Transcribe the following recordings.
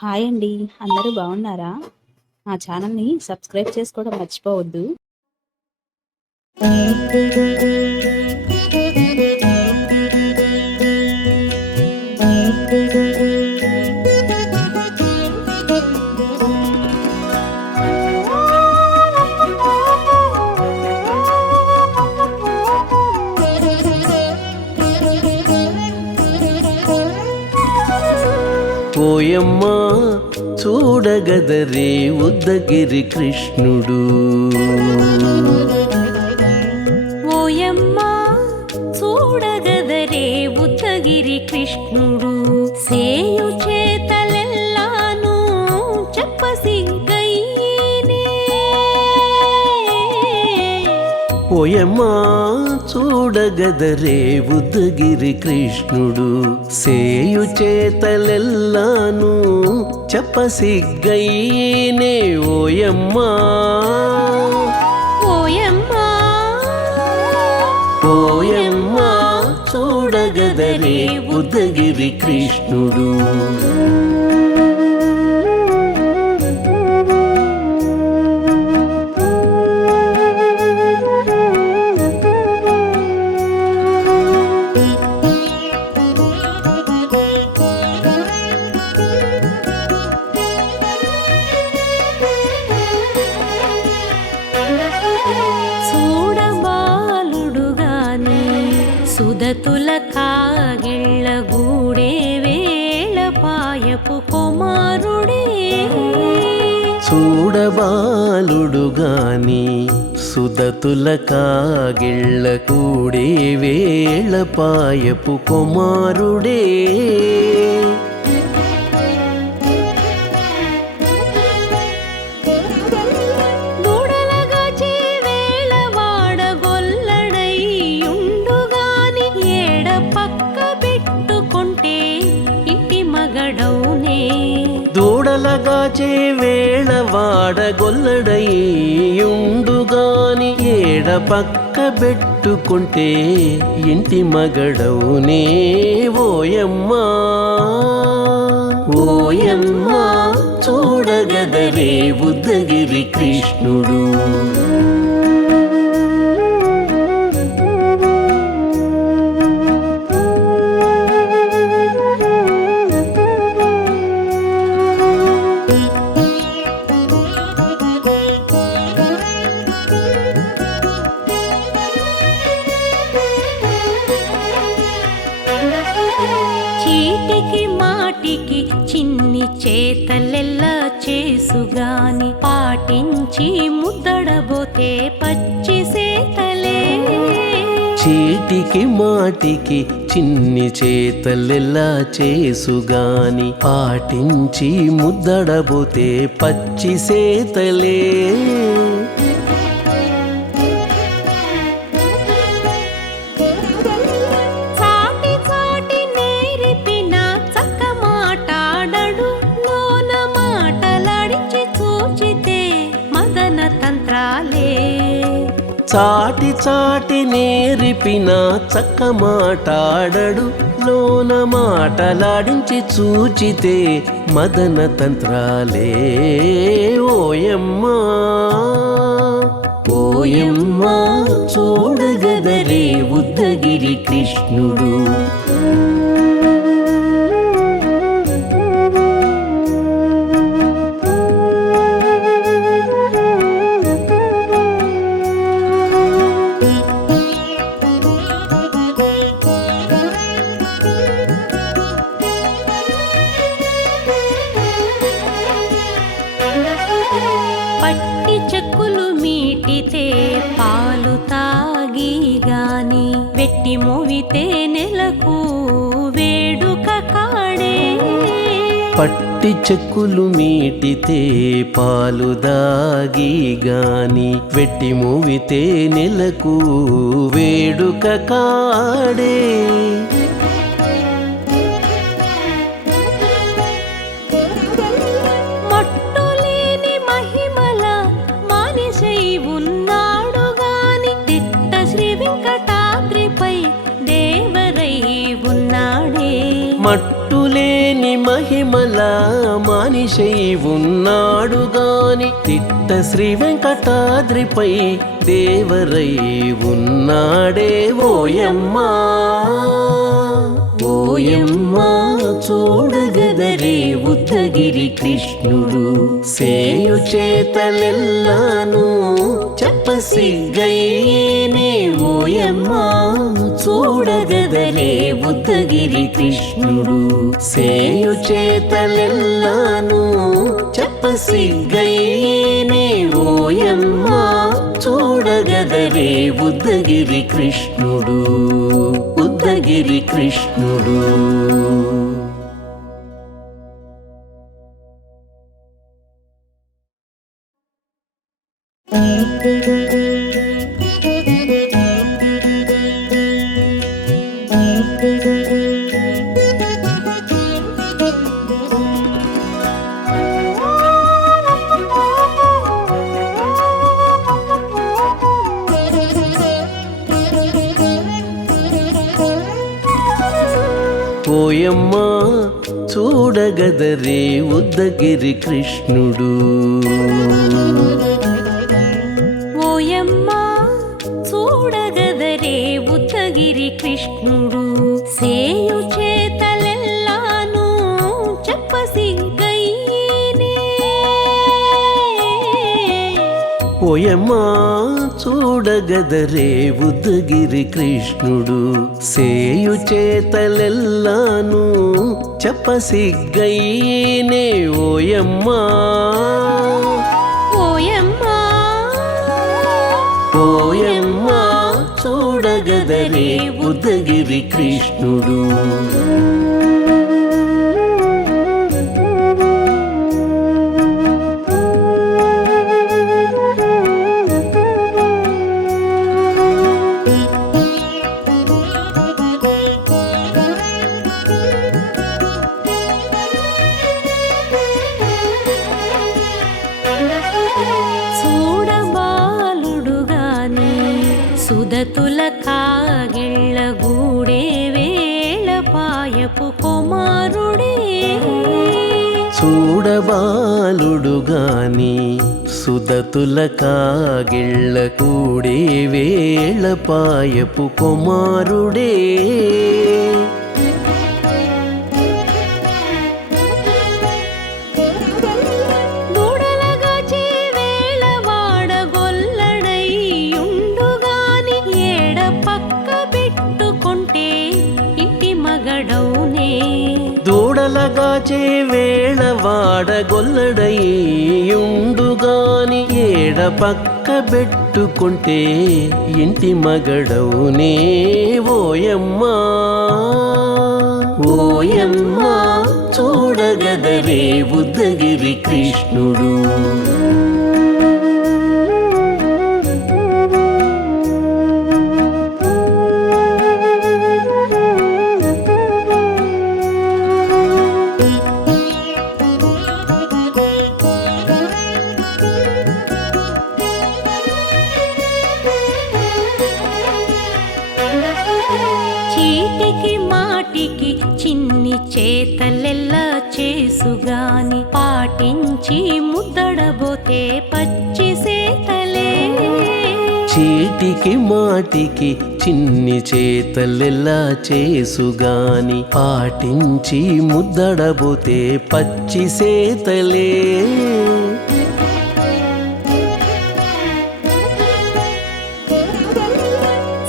Hi అండి. అందరూ బాగున్నారా? మా ఛానల్‌ని సబ్స్క్రైబ్ చేసుకోవడం మర్చిపోవద్దు. ఓయమ్మా చూడగదరే ఉద్దగిరి కృష్ణుడు. ఓయమ్మా చూడగదరే ఉద్దగిరి కృష్ణుడు. సేయు చేతలెల్లాను చెప్పసిగ్గైనే. ఓయమ్మా చూడగదరే ఉద్దగిరి కృష్ణుడు. సేయు చేతలెల్లాను చెప్పసిగ్గైనే. ఓయమ్మా ఓయమ్మా ఓయమ్మా చూడగదరే ఉద్దగిరి కృష్ణుడు. చూడబాలుడుగాని సుదతుల కాగిళ్ళ గూడే వేళపాయపు కుమారుడే. చూడబాలుడుగాని సుదతుల కాగిళ్ళ కూడే వేళపాయపు కుమారుడే. దూడలగాచే వేళవాడ గొల్లడైయుండుగాని ఏడ పక్క పెట్టుకుంటే ఇంటి మగడౌనే. దూడలగాచే వేళవాడ గొల్లడైయుండుగాని ఏడ పక్క పెట్టుకుంటే ఇంటి మగడవునే. ఓయమ్మా ఓయమ్మా చూడగదరే ఉద్దగిరి కృష్ణుడు. చీటికి మాటికి చిన్ని చేతలెల్లా చేసుగాని పాటించి ముద్దడబోతే పచ్చి సేతలే. చీటికి మాటికి చిన్ని చేతలెల్లా చేసుగాని పాటించి ముద్దడబోతే పచ్చి సేతలే. చాటి చాటి నేర్పిన చక్క మాటాడడు లోన మాటలాడించి చూచితే మదన తంత్రాలే. చాటి చాటి నేర్పిన చక్క మాటాడడు లోన మాటలాడించి చూచితే మదన తంత్రాలే. ఓయమ్మా ఓయమ్మా చూడగదరే ఉద్దగిరి కృష్ణుడు. పట్టి చెక్కులు మీటితే పాలు తాగి గాని వెట్టి మోవితే నెలకు వేడుక కాడే. పట్టి చెక్కులు మీటితే పాలు దాగి గాని వెట్టి మూవితే నెలకు వేడుక కాడే. మట్టులేని మహిమల మానిషై ఉన్నాడు గాని తిట్ట శ్రీ వెంకటాద్రిపై దేవరై ఉన్నాడే. మట్టులేని మహిమ మహిమల మానిషై ఉన్నాడు గాని తిట్ట శ్రీ వెంకటాద్రిపై దేవరై ఉన్నాడే ఓయమ్మా ఓయమ్మా చూడగదరే ఉద్దగిరి కృష్ణుడు సేయు చేతలెల్లాను చెప్పసిగ్గయ్యేనే ఓయమ్మా చూడగదరే ఉద్దగిరి కృష్ణుడు సేయు చేతలెల్లాను చెప్పసిగ్గయ్యేనే ఓయమ్మా చూడగదరే ఉద్దగిరి కృష్ణుడు ఉద్దగిరి కృష్ణుడు. ఓయమ్మా చూడగదరే ఉద్దగిరి కృష్ణుడు ఓయమ్మా చూడగదరే ఉద్దగిరి కృష్ణుడు సేయు చేతలెల్లాను చెప్పసిగ్గయ్యేనే ఓయమ్మా చూడగదరే ఉద్దగిరి కృష్ణుడు సేయు చేతలెల్లాను చెప్పసిగ్గయ్యేనే ఓయమ్మా ఓయమ్మా ఓయమ్మా చూడగదరే ఉద్దగిరి కృష్ణుడు. చూడబాలుడుగాని సుదతుల కాగిళ్ళ గూడే వేళ పాయపు కుమారుడే చూడబాలుడు గాని సుదతుల కాగిళ్ళ కూడే వేళ పాయపు కుమారుడే దూడలగాచే వేళ వాడగొల్లడయ్యుండుగాని ఏడ పక్క పెట్టుకుంటే ఇంటి మగడవునే దూడలగాచే వేళ వాడగొల్లడయ్యుండుగాని ఏడ పక్క పెట్టుకుంటే ఇంటి మగడవునే ఓయమ్మా ఓయమ్మా చూడగదరే ఉద్దగిరి కృష్ణుడు. చీటికి మాటికి చిన్ని చేతలెల్లా చేసుగాని పాటించి ముద్దడబోతే పచ్చి సేతలే చీటికి మాటికి చిన్ని చేతలెల్లా చేసుగాని పాటించి ముద్దడబోతే పచ్చి సేతలే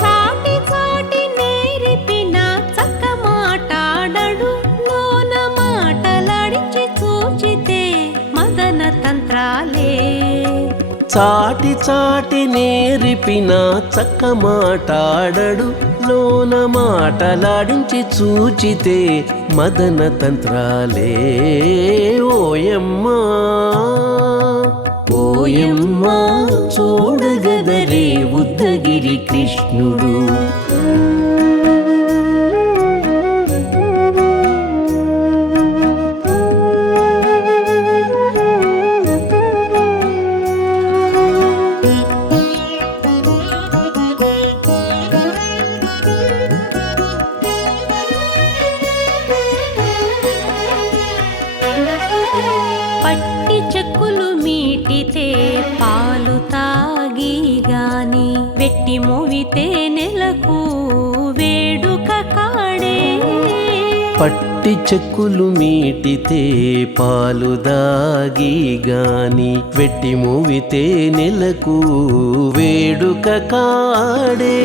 చాటి చాటి నేరిపిన చక్క మాటాడడు లోన మాటలాడించి చూచితే మదన తంత్రాలే చాటి చాటి నేరిపిన చక్క మాటాడడు లోన మాటలాడించి చూచితే మదన తంత్రాలే ఓయమ్మా ఓయమ్మా చూడగదరే ఉద్దగిరి కృష్ణుడు. పట్టి చెక్కులు మీటితే పాలు తాగి గాని వెట్టి మోవితే నెలకు వేడుక కాడే. పట్టి చెక్కులు మీటితే పాలు దాగి గాని వెట్టి మూవితే నెలకు వేడుక కాడే.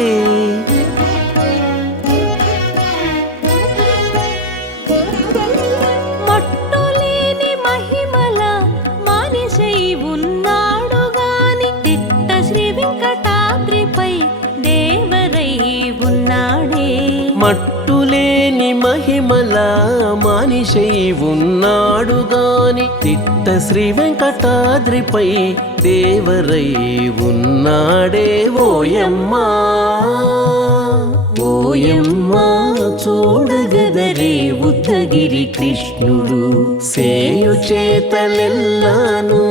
మట్టులేని మహిమల మానిషై ఉన్నాడు గాని తిట్ట శ్రీ వెంకటాద్రిపై దేవరై ఉన్నాడే. మట్టులేని మహిమల మానిషై ఉన్నాడు గాని తిట్ట శ్రీ వెంకటాద్రిపై దేవరై ఉన్నాడే. ఓయమ్మా ఓయమ్మా చూడగదరే ఉద్దగిరి కృష్ణుడు సేయు చేతలెల్లాను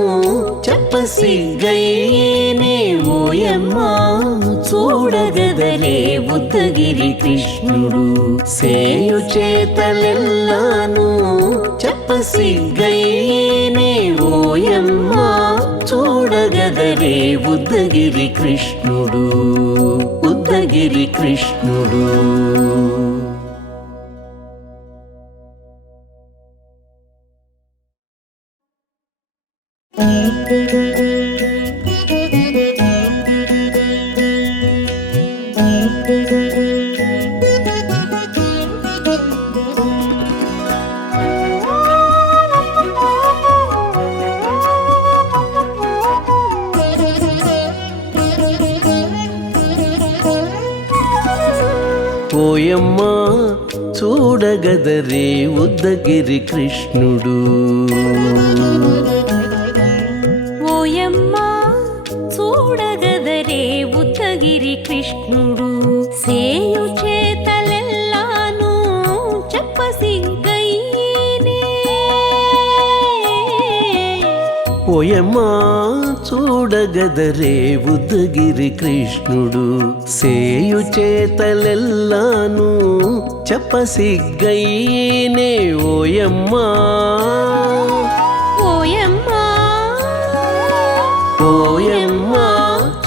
చెప్పసిగ్గయ్యేనే. ఓయమ్మా చూడగదరే ఉద్దగిరి కృష్ణుడు సేయు చేతలెల్లాను చెప్పసిగ్గయ్యేనే. ఓయమ్మా చూడగదరే ఉద్దగిరి కృష్ణుడు ఉద్దగిరి కృష్ణుడు. ఓయమ్మా చూడగదరే ఉద్దగిరి కృష్ణుడు. ఓయమ్మా చూడగదరే ఉద్దగిరి కృష్ణుడు సేయు చేతలెల్లాను చెప్పసిగ్గయ్యేనే. ఓయమ్మా చూడగదరే ఉద్దగిరి కృష్ణుడు సేయు చేతలెల్లాను చెప్పసిగ్గయ్యేనే. ఓయమ్మా ఓయమ్మా ఓయమ్మా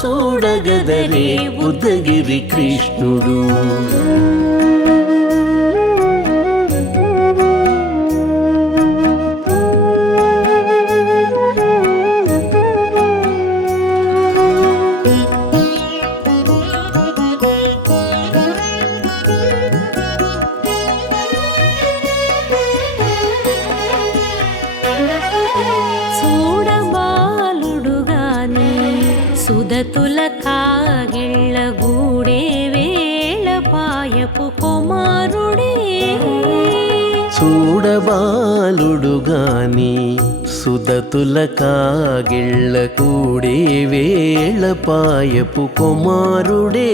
చూడగదరే ఉద్దగిరి కృష్ణుడు. చూడబాలుడు గాని సుదతుల కాగిళ్ళ గూడే వేళ పాయపు కుమారుడే. చూడబాలుడు గాని సుదతుల కాగిళ్ళ కూడే వేళ పాయపు కుమారుడే.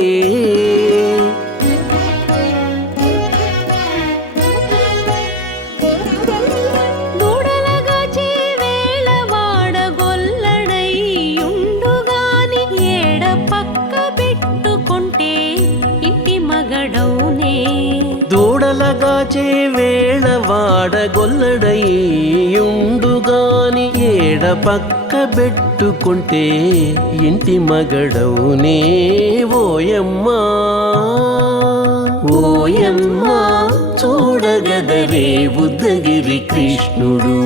దూడలగాచే వేళ వాడగొల్లడై ఉండుగాని ఏడ పక్క పెట్టుకుంటే ఇంటి మగడౌనే. దూడలగాచే వేళ వాడగొల్లడయ్యుండుగాని ఏడ పక్క పెట్టుకుంటే ఇంటి మగడవునే. ఓయమ్మా ఓయమ్మా చూడగదరే ఉద్దగిరి కృష్ణుడు.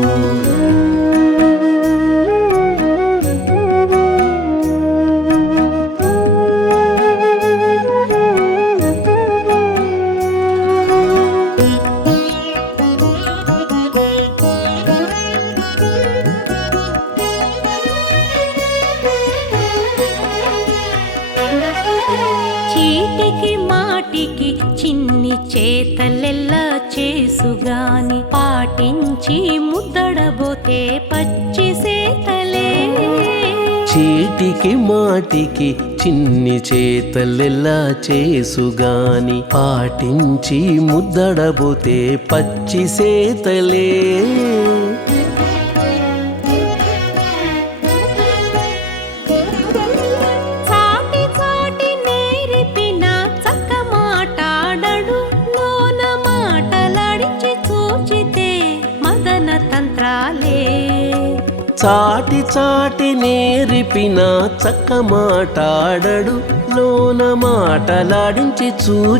చీటికి మాటికి చిన్ని చేతలెల్లా చేసుగాని పాటించి ముద్దడబోతే పచ్చి సేతలే. చీటికి మాటికి చిన్ని చేతలెల్లా చేసుగాని పాటించి ముద్దడబోతే పచ్చి సేతలే. చాటి చాటి నేర్పిన చక్క మాటాడడు లోన మాటలాడించి చూచితే మదన తంత్రాలే. చాటి చాటి నేర్పిన చక్క మాటాడడు లోన మాటలాడించి చూచి